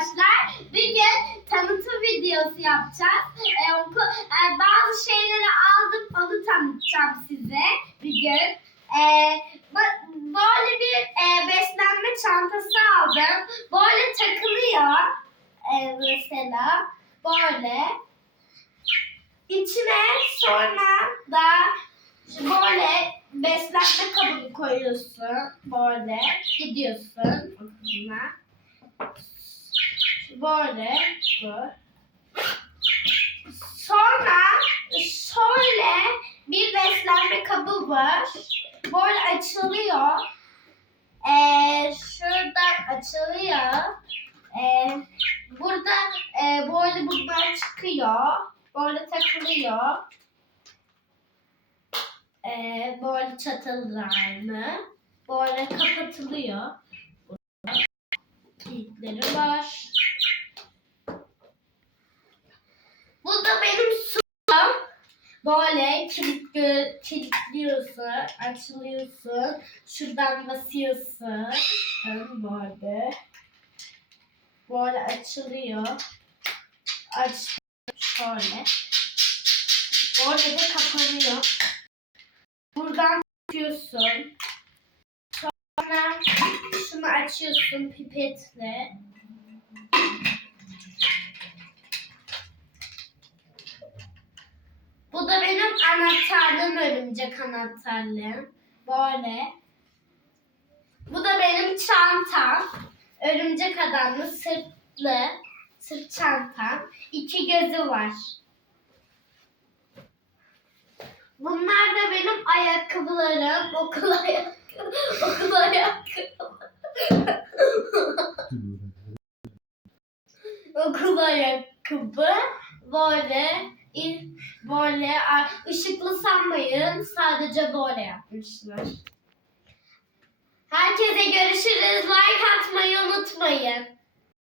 arkadaşlar. Bugün tanıtım videosu yapacağız. Ee, oku- e, bazı şeyleri aldım, onu tanıtacağım size bugün. Ee, böyle bir e, beslenme çantası aldım. Böyle takılıyor. Ee, mesela böyle. İçine sonra da böyle beslenme kabını koyuyorsun. Böyle gidiyorsun. Böyle. Sonra şöyle bir beslenme kabı var. Böyle açılıyor. Ee, şuradan açılıyor. Ee, burada e, böyle bunlar çıkıyor. Böyle takılıyor. Ee, böyle çatallarını böyle kapatılıyor. Kilitleri var. Bu da benim suyum. Böyle kilit kilitliyorsun, açılıyorsun. Şuradan basıyorsun. Böyle. Böyle açılıyor. Aç şöyle. Orada da kapanıyor. Buradan tutuyorsun. Sonra şunu açıyorsun pipetle. Bu da benim anahtarlığım örümcek anahtarlığım. Böyle. Bu da benim çantam. Örümcek adamlı sırtlı sırt çantam. İki gözü var. Bunlar da benim ayakkabılarım. Okul ayakkabı. Okul ayakkabı. Okul ayakkabı. Böyle böyle ışıklı sanmayın. Sadece böyle yapmışlar. Herkese görüşürüz. Like atmayı unutmayın.